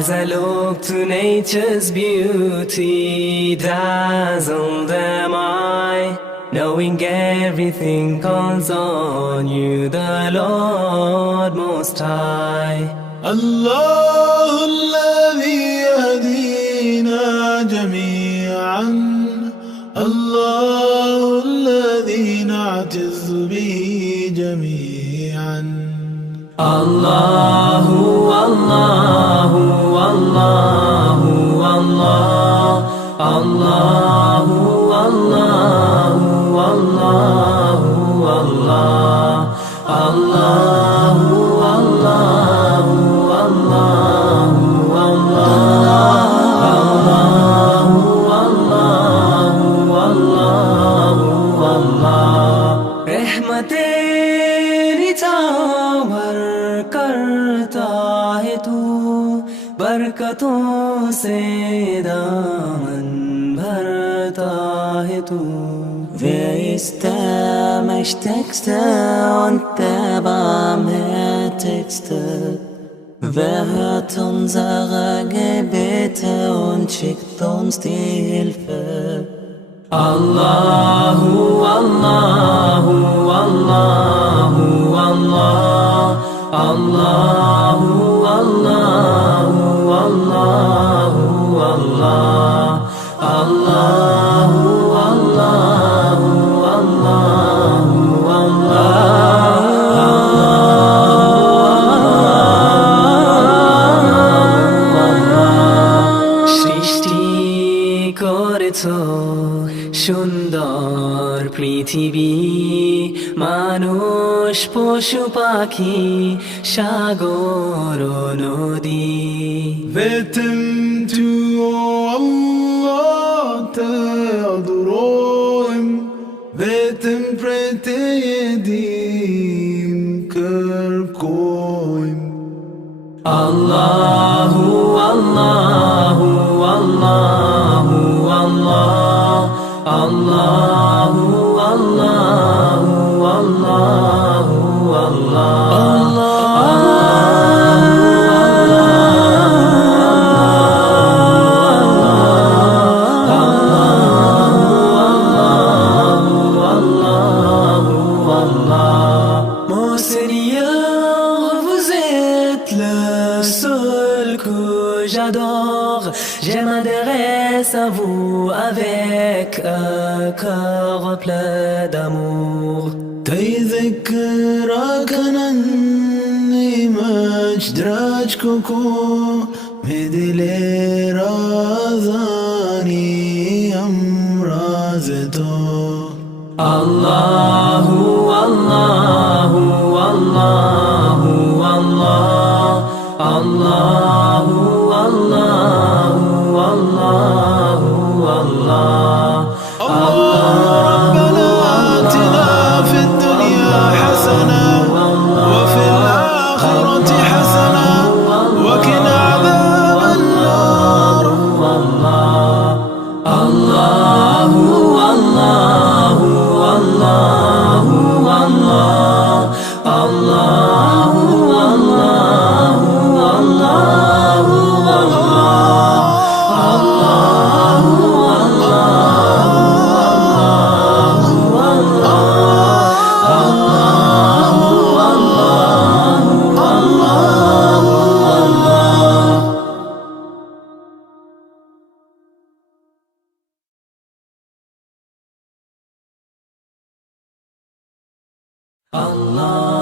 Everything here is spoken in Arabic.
As I look to nature's beauty, dazzled am I, knowing everything calls on you, the Lord Most High. الله الذي يهدينا جميعا، الله الذي نعتز به جميعا. الله الله الله الله الله الله الله الله الله बरकतों से दामन भरता है तू. Wer ist der Mächtigste und der Barmherzigste? Wer hört unsere Gebete und schickt uns die Hilfe? Allahu, Allahu, Allahu, Allah, Allahu, Allahu, Allahu, Allah, Allahu, Allahu, Allahu, সৃষ্টি করেছ সুন্দর পৃথিবী, মানুষ পশু পাখি সাগর নদী. Vetem tu Allah te adorim, vetem pretedim kerkoim. Allahu, Allahu, Allahu, Allah, Allahu, Allahu, Allahu, Mon Seigneur, vous êtes le seul que j'adore. Je m'adresse à vous avec un cœur plein d'amour. تذكرك أنني مجدرج كوكو مدلي رازاني أمرازتو. Allahu, Allahu, Allahu, Allah, Allahu, Allahu, Allahu, Allah. ربنا آتنا في الدنيا حسنة وفي الآخرة حسنة وقنا عذاب النار. Allahu, Allahu, Allahu, Allah, Allahu, Allahu, Allahu, Allah, Allahu, Allahu, Allah. Allah